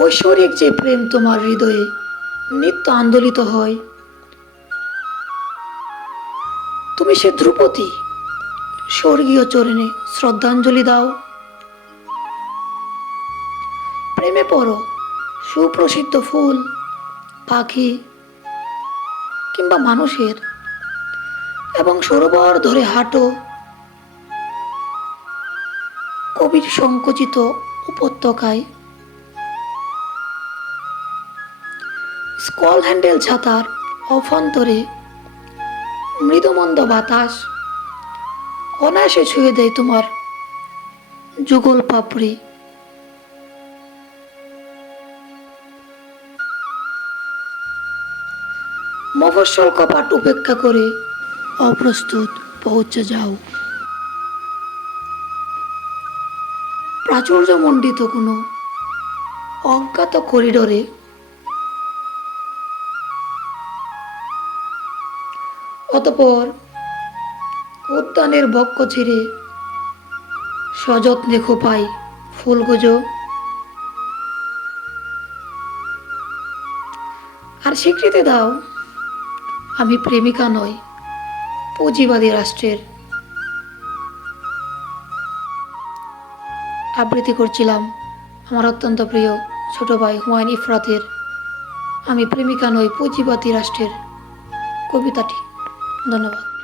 ঐশ্বরিক যে প্রেম তোমার হৃদয়ে নিত্য আন্দোলিত হয়। তুমি সে ধ্রুপদী স্বর্গীয় চরণে শ্রদ্ধাঞ্জলি দাও। প্রেমে পড়ো, সুপ্রসিদ্ধ ফুল, পাখি কিংবা মানুষের এবং সরোবর ধরে হাঁটো। কবির সংকুচিত উপত্যকায় স্কল হ্যান্ডেল ছাতার অভ্যন্তরে মৃদুমন্দ বাতাস। অনায়াসে ছুঁয়ে দেয় তোমার যুগল পাপড়ি। মফস্বল কপাট উপেক্ষা করে অপ্রস্তুত পৌঁছে যাও। প্রাচুর্যমণ্ডিত কোনো অজ্ঞাত করিডোরে অতপর উদ্যানের বক্ষ ছিঁড়ে সযত্নে খোপাই ফুলগুজো আর স্বীকৃতি দাও, আমি প্রেমিকা নই, পুঁজিবাদী রাষ্ট্রের। আবৃত্তি করছিলাম আমার অত্যন্ত প্রিয় ছোট ভাই হুমায়ুন ইফরাতের। আমি প্রেমিকা নই, পুঁজিবাদী রাষ্ট্রের। কবিতাটি ধন্যবাদ।